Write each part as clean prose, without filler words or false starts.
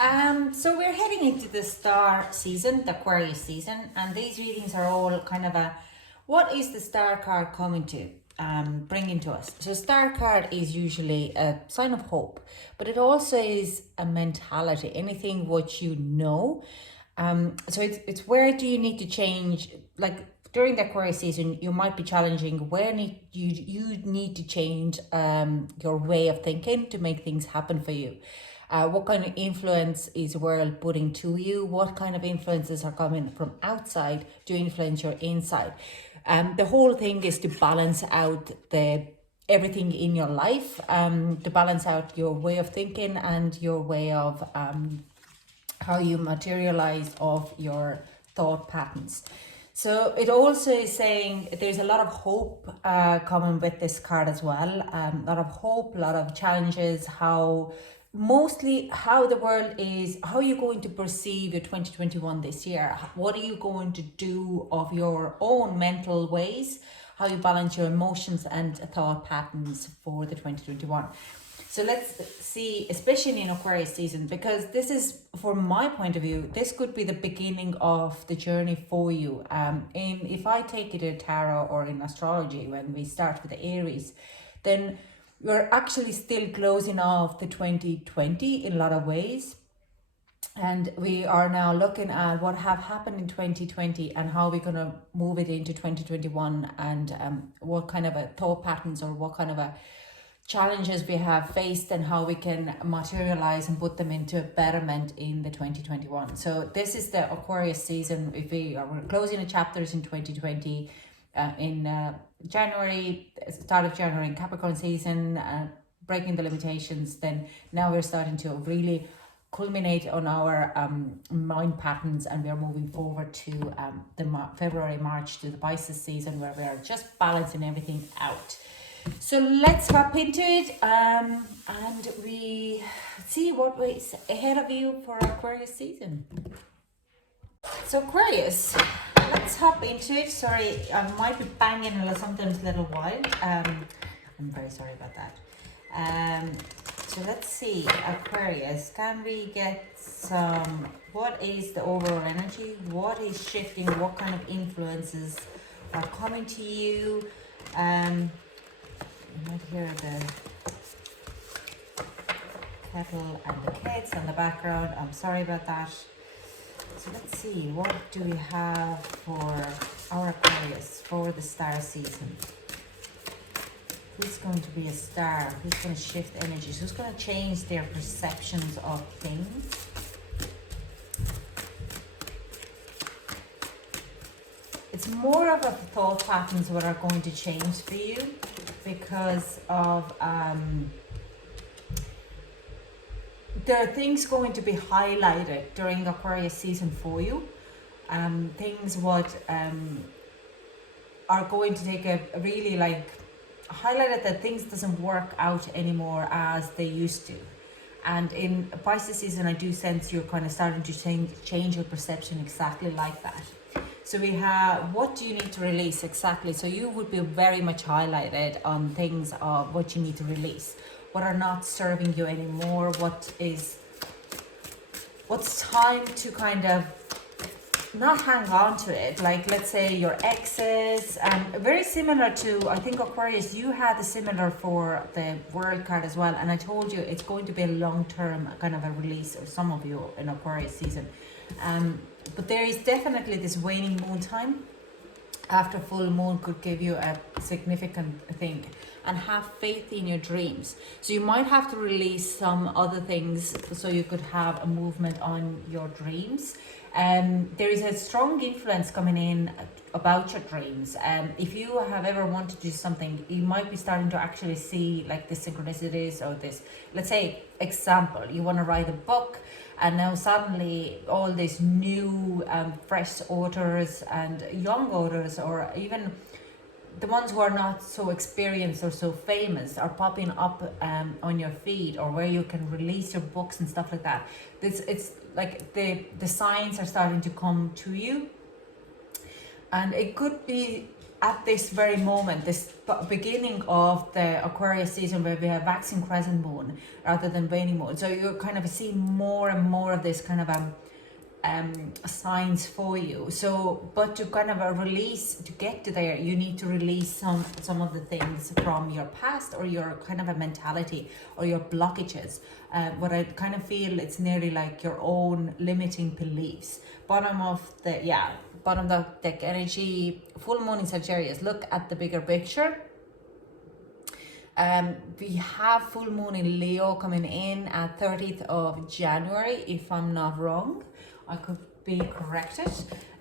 So we're heading into the star season, the Aquarius season, and these readings are all kind of a, what is the star card coming to bringing to us? So star card is usually a sign of hope, but it also is a mentality, anything what you know. So it's where do you need to change, like during the Aquarius season, you might be challenging where you need to change your way of thinking to make things happen for you. What kind of influence is the world putting to you? What kind of influences are coming from outside to influence your inside? The whole thing is to balance out everything in your life, to balance out your way of thinking and your way of how you materialize of your thought patterns. So it also is saying there's a lot of hope coming with this card as well. A lot of hope, a lot of challenges, mostly how the world is, how you're going to perceive your 2021 this year. What are you going to do of your own mental ways? How you balance your emotions and thought patterns for the 2021. So let's see, especially in Aquarius season, because this is, from my point of view, this could be the beginning of the journey for you. If I take it in tarot or in astrology, when we start with the Aries, then we're actually still closing off the 2020 in a lot of ways. And we are now looking at what have happened in 2020 and how we're going to move it into 2021, and what kind of a thought patterns or what kind of a challenges we have faced and how we can materialize and put them into betterment in the 2021. So this is the Aquarius season. If we're closing the chapters in 2020 in January, start of January in Capricorn season, breaking the limitations, then now we're starting to really culminate on our mind patterns, and we are moving forward to the February, March, to the Pisces season, where we are just balancing everything out. So let's hop into it, and we see what is ahead of you for Aquarius season. So Aquarius, let's hop into it. Sorry, I might be banging sometimes a little while. I'm very sorry about that. So let's see, Aquarius, can we get some, what is the overall energy? What is shifting? What kind of influences are coming to you? You might hear the kettle and the kids in the background. I'm sorry about that. So let's see, what do we have for our Aquarius for the star season? Who's going to be a star? Who's going to shift energies? Who's going to change their perceptions of things? It's more of a thought patterns what are going to change for you, because of there are things going to be highlighted during Aquarius season for you. Things what are going to take a really highlighted that things doesn't work out anymore as they used to. And in Pisces season, I do sense you're kind of starting to change your perception exactly like that. So we have, what do you need to release exactly? So you would be very much highlighted on things of what you need to release, what are not serving you anymore, what's time to kind of not hang on to it. Like, let's say your exes, very similar to, I think Aquarius, you had a similar for the World card as well, and I told you it's going to be a long-term kind of a release of some of you in Aquarius season. But there is definitely this waning moon time. After full moon could give you a significant thing, and have faith in your dreams. So you might have to release some other things so you could have a movement on your dreams. There is a strong influence coming in about your dreams. If you have ever wanted to do something, you might be starting to actually see like the synchronicities, or this, let's say example, you want to write a book, and now suddenly all these new fresh authors and young authors, or even the ones who are not so experienced or so famous, are popping up on your feed, or where you can release your books and stuff like that. It's like the signs are starting to come to you, and it could be at this very moment, this beginning of the Aquarius season where we have waxing crescent moon rather than waning moon. So you're kind of seeing more and more of this kind of signs for you. So, but to kind of release, to get to there, you need to release some of the things from your past or your kind of a mentality or your blockages. What I kind of feel, it's nearly like your own limiting beliefs. Bottom of the deck energy, full moon in Sagittarius. Look at the bigger picture. We have full moon in Leo coming in at 30th of January, if I'm not wrong. I could be corrected.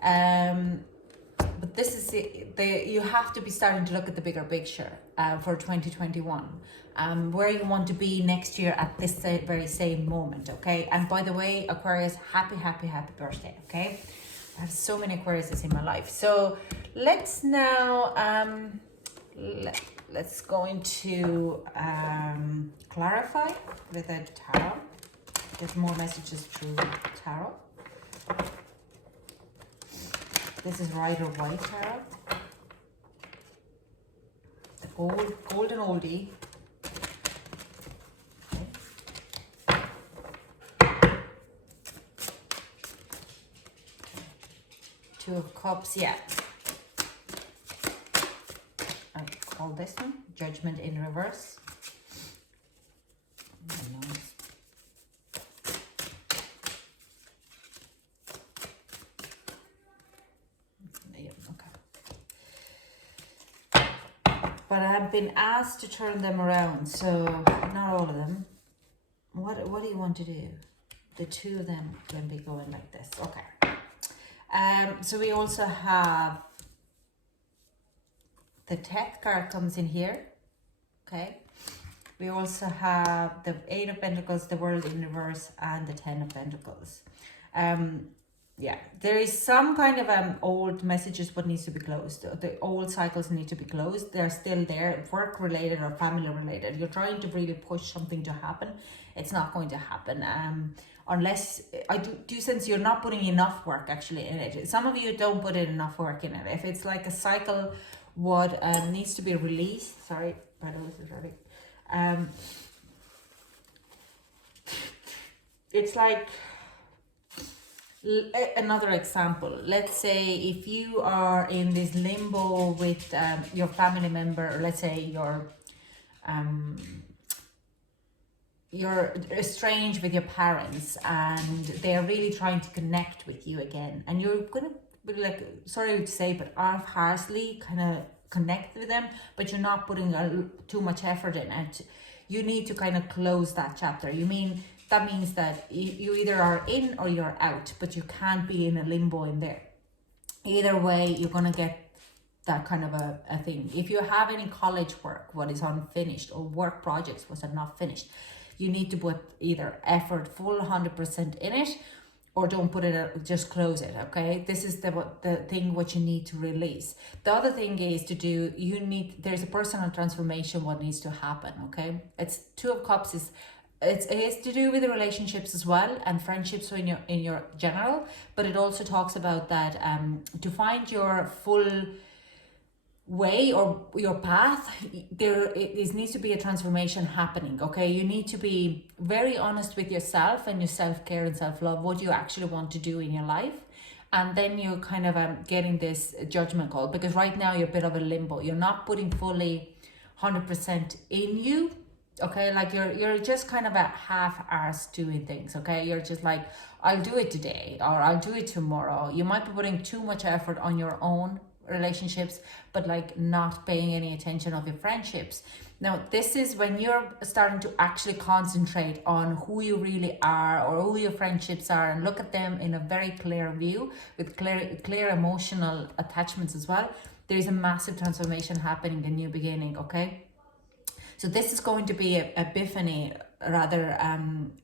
But this is you have to be starting to look at the bigger picture for 2021. Where you want to be next year at this very same moment, okay? And by the way, Aquarius, happy birthday, okay? I have so many Aquariuses in my life. So let's now, let's go into clarify with a tarot. Get more messages through tarot. This is Rider White tarot. The golden oldie. Two of Cups, yeah. I call this one Judgment in Reverse. But I've been asked to turn them around, so not all of them. What do you want to do? The two of them can be going like this. Okay. So we also have the Death card comes in here. Okay. We also have the Eight of Pentacles, the World in Reverse, and the Ten of Pentacles. Yeah, there is some kind of old messages what needs to be closed. The old cycles need to be closed. They're still there, work related or family related. You're trying to really push something to happen. It's not going to happen unless I do sense you're not putting enough work actually in it. Some of you don't put in enough work in it. If it's like a cycle, what needs to be released. Sorry, my nose is ready. It's like. Another example, let's say if you are in this limbo with your family member, or let's say you're estranged with your parents and they're really trying to connect with you again, and you're gonna be like, sorry to say, but half-heartedly kind of connect with them, but you're not putting too much effort in it. You need to kind of close that chapter. That means that you either are in or you're out, but you can't be in a limbo in there. Either way, you're going to get that kind of a thing. If you have any college work, what is unfinished, or work projects, what are not finished, you need to put either effort, full 100% in it, or don't put it, just close it, okay? This is the thing what you need to release. The other thing is to do, there's a personal transformation what needs to happen, okay? It's Two of Cups is, it is to do with the relationships as well, and friendships in your general, but it also talks about that to find your full way or your path, there needs to be a transformation happening, okay? You need to be very honest with yourself and your self-care and self-love, what you actually want to do in your life. And then you're kind of getting this judgment call, because right now you're a bit of a limbo. You're not putting fully 100% in you. Okay, like you're just kind of a half-arsed doing things, okay? You're just like, I'll do it today or I'll do it tomorrow. You might be putting too much effort on your own relationships, but like not paying any attention of your friendships. Now, this is when you're starting to actually concentrate on who you really are or who your friendships are, and look at them in a very clear view with clear emotional attachments as well. There is a massive transformation happening, a new beginning, okay? So this is going to be a epiphany, rather.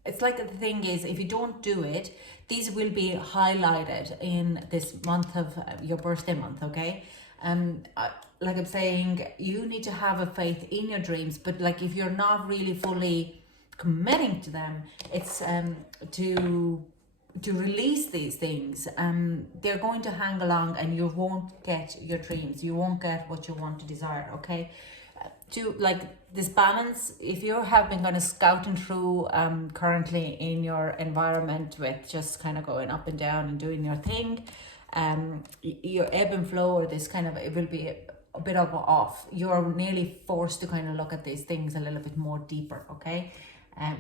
It's like the thing is, if you don't do it, these will be highlighted in this month of your birthday month, okay? Like I'm saying, you need to have a faith in your dreams, but like if you're not really fully committing to them, it's to to release these things, they're going to hang along, and you won't get your dreams. You won't get what you want to desire. Okay, to like this balance. If you have been kind of scouting through currently in your environment with just kind of going up and down and doing your thing, your ebb and flow, or this kind of, it will be a bit of off. You're nearly forced to kind of look at these things a little bit more deeper. Okay.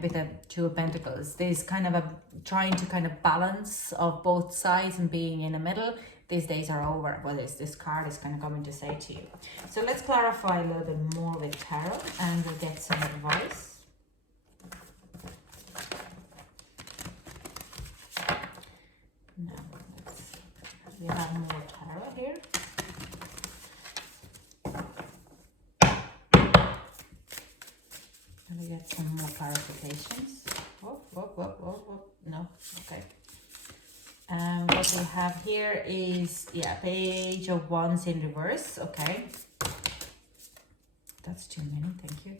With the Two of Pentacles, there's kind of a trying to kind of balance of both sides and being in the middle. These days are over. Well, this card is kind of coming to say to you. So let's clarify a little bit more with tarot, and we'll get some advice. Now, we have more tarot here. Let me get some more clarifications. No, okay. What we have here is, yeah, Page of Wands in reverse. Okay. That's too many, thank you.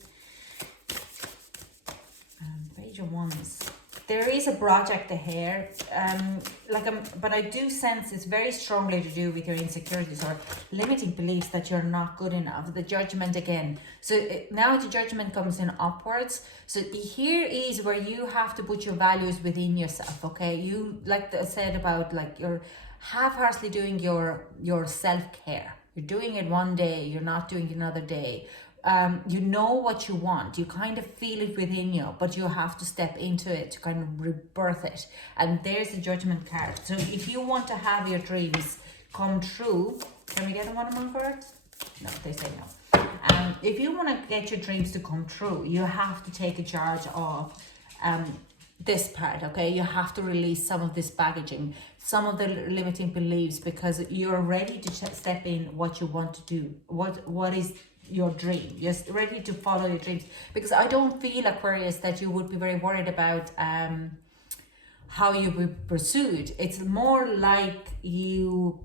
Page of Wands. There is a project ahead, but I do sense it's very strongly to do with your insecurities or limiting beliefs that you're not good enough. The Judgment again. So now the Judgment comes in upwards. So here is where you have to put your values within yourself. Okay, you, like I said about, like, you're half-heartedly doing your self-care. You're doing it one day, you're not doing it another day. You know what you want, you kind of feel it within you, but you have to step into it to kind of rebirth it. And there's the Judgment card. So if you want to have your dreams come true, can we get one more cards? No, they say no. If you want to get your dreams to come true, you have to take a charge of this part. Okay, you have to release some of this baggaging, some of the limiting beliefs, because you're ready to step in what you want to do. What is your dream? You're ready to follow your dreams, because I don't feel, Aquarius, that you would be very worried about how you be pursued. It's more like you,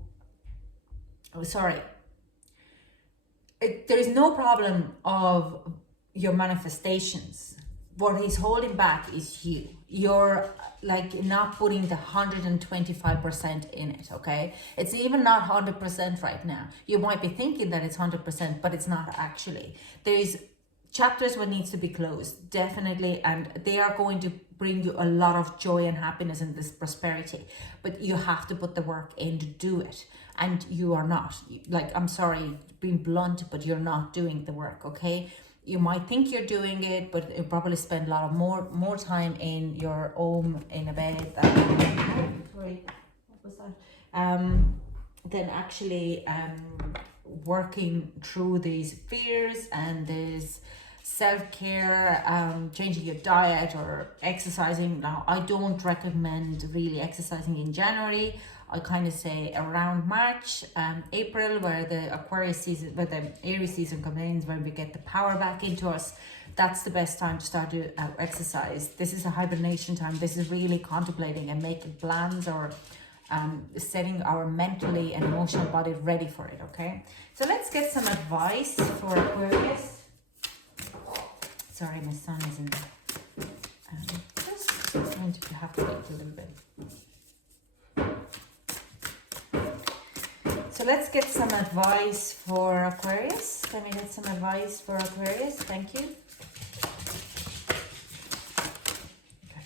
there is no problem of your manifestations. What is holding back is you. You're like not putting the 125% in it. Okay, it's even not 100% right now. You might be thinking that it's 100%, but it's not actually. There is chapters what needs to be closed, definitely, and they are going to bring you a lot of joy and happiness and this prosperity, but you have to put the work in to do it. And you are not, like, I'm sorry being blunt, but you're not doing the work. Okay, you might think you're doing it, but you probably spend a lot of more time in your home, in a bed, than actually working through these fears and this self-care, changing your diet or exercising. Now, I don't recommend really exercising in January. I kind of say around March, April, where the Aquarius season, where the Aries season comes in, when we get the power back into us. That's the best time to start to exercise. This is a hibernation time. This is really contemplating and making plans, or setting our mentally and emotional body ready for it. Okay, so let's get some advice for Aquarius. Sorry, my son is in there. Just going to have to wait a little bit. So let's get some advice for Aquarius. Can we get some advice for Aquarius? Thank you. Okay.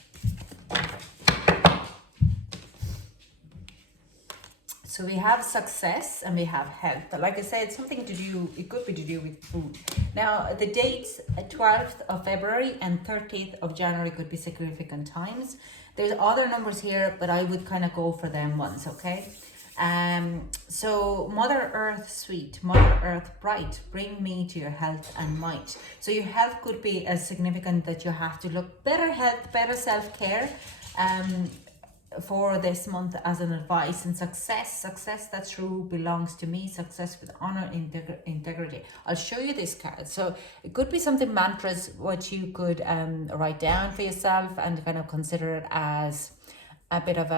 So we have success and we have health. But like I said, something to do, it could be to do with food. Now, the dates 12th of February and 30th of January could be significant times. There's other numbers here, but I would kind of go for them ones, okay? So Mother Earth sweet, Mother Earth bright, bring me to your health and might. So your health could be as significant that you have to look better health, better self-care for this month as an advice. And success that true belongs to me, success with honor, integrity. I'll show you this card. So it could be something mantras what you could write down for yourself and kind of consider it as a bit of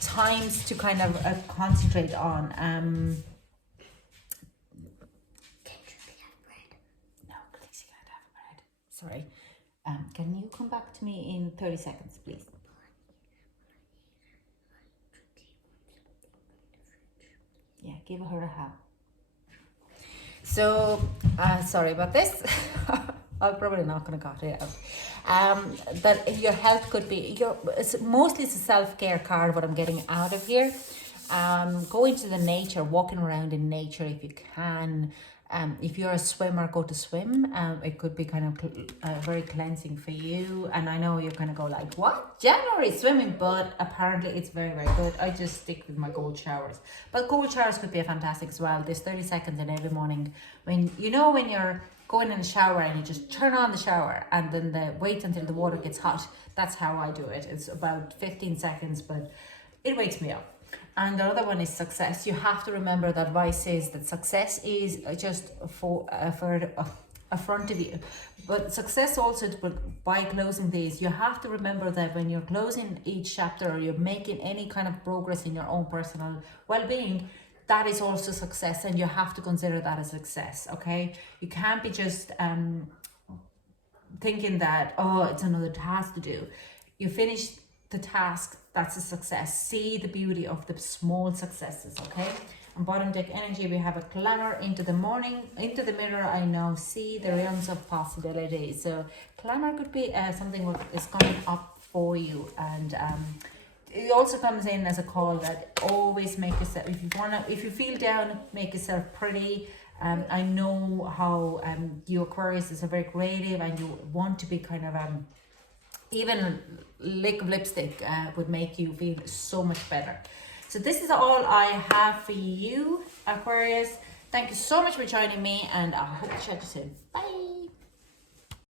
times to kind of concentrate on. Can you have bread? No, please, you can't have bread. Sorry. Can you come back to me in 30 seconds, please? Yeah, give her a hug. So, sorry about this. I'm probably not going to cut it out. That your health could be, mostly it's a self-care card, what I'm getting out of here. Go into the nature, walking around in nature if you can. If you're a swimmer, go to swim. It could be kind of very cleansing for you. And I know you're going to go like, what? January swimming? But apparently it's very, very good. I just stick with my cold showers. But cold showers could be fantastic as well. There's 30 seconds in every morning. When you're going in the shower and you just turn on the shower and then wait until the water gets hot. That's how I do it. It's about 15 seconds, but it wakes me up. And the other one is success. You have to remember that advice says that success is just for a front of you. But success also, by closing these, you have to remember that when you're closing each chapter or you're making any kind of progress in your own personal well-being, that is also success, and you have to consider that a success, okay? You can't be just thinking that, oh, it's another task to do. You finish the task, that's a success. See the beauty of the small successes, okay? On bottom deck energy, we have a clamor into the morning, into the mirror. I now see the realms of possibilities. So clamor could be something that is coming up for you, and it also comes in as a call that always make yourself, if you feel down, make yourself pretty. I know how you Aquarius is a very creative, and you want to be kind of even a lick of lipstick would make you feel so much better. So this is all I have for you, Aquarius. Thank you so much for joining me, and I hope to chat to you soon. Bye.